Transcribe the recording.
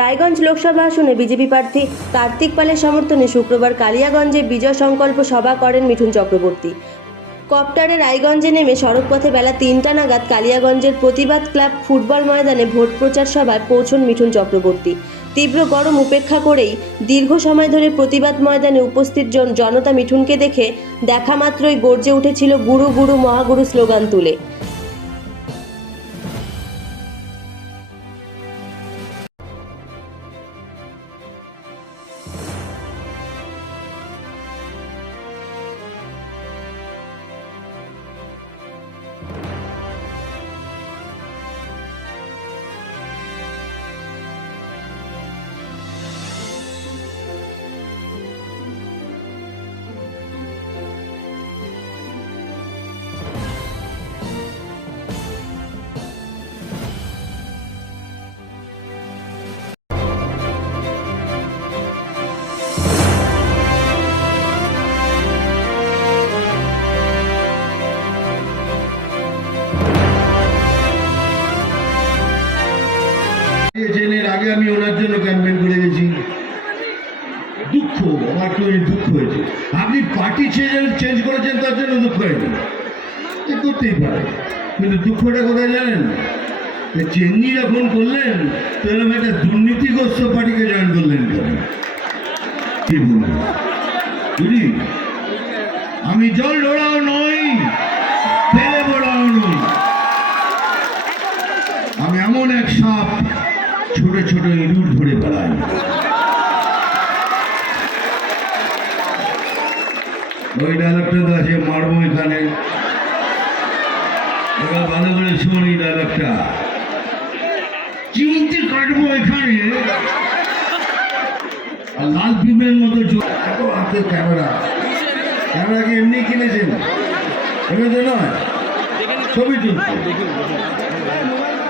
রায়গঞ্জ লোকসভা আসনে বিজেপি প্রার্থী কার্তিক পালের সমর্থনে শুক্রবার কালিয়াগঞ্জে বিজয় সংকল্প সভা করেন মিঠুন চক্রবর্তী। কপ্টারে রায়গঞ্জে নেমে সড়কপথে বেলা তিনটা নাগাদ কালিয়াগঞ্জের প্রতিবাদ ক্লাব ফুটবল ময়দানে ভোট প্রচার সভায় পৌঁছন মিঠুন চক্রবর্তী। তীব্র গরম উপেক্ষা করেই দীর্ঘ সময় ধরে প্রতিবাদ ময়দানে উপস্থিত জন জনতা মিঠুনকে দেখে দেখা মাত্রই গর্জে উঠেছিল গুরু গুরু মহাগুরু স্লোগান তুলে। আগে আমি ওনার জন্য ক্যাম্পেইন করে গেছি। দুঃখ, আমার একটু দুঃখ হয়েছে। আপনি পার্টি চেঞ্জ করেছেন, তার জন্য দুঃখ হয়েছে এ করতেই পারে। কিন্তু দুঃখটা কোথায় জানেন? চেঞ্জি যখন করলেন তাহলে একটা দুর্নীতিগ্রস্ত পার্টিকে জয়েন করলেন কি বলবেন বুঝি আমি জল ডোড়াও নই, ফেলে বড়াও নই। আমি এমন এক সাপ ছোট ছোট ইঁদুর ধরে বেড়াই ওই ডায়লগটা তো আছে, মারবো এখানে। এবার ভালো করে শোন এই ডায়লগটা। চিমটি কাটবো এখানে। আর লাল পিঁপড়ের মতো এত হাতে ক্যামেরা। ক্যামেরা কি এমনি কিনেছেন। এমনি তো নয়, ছবি তুলতে।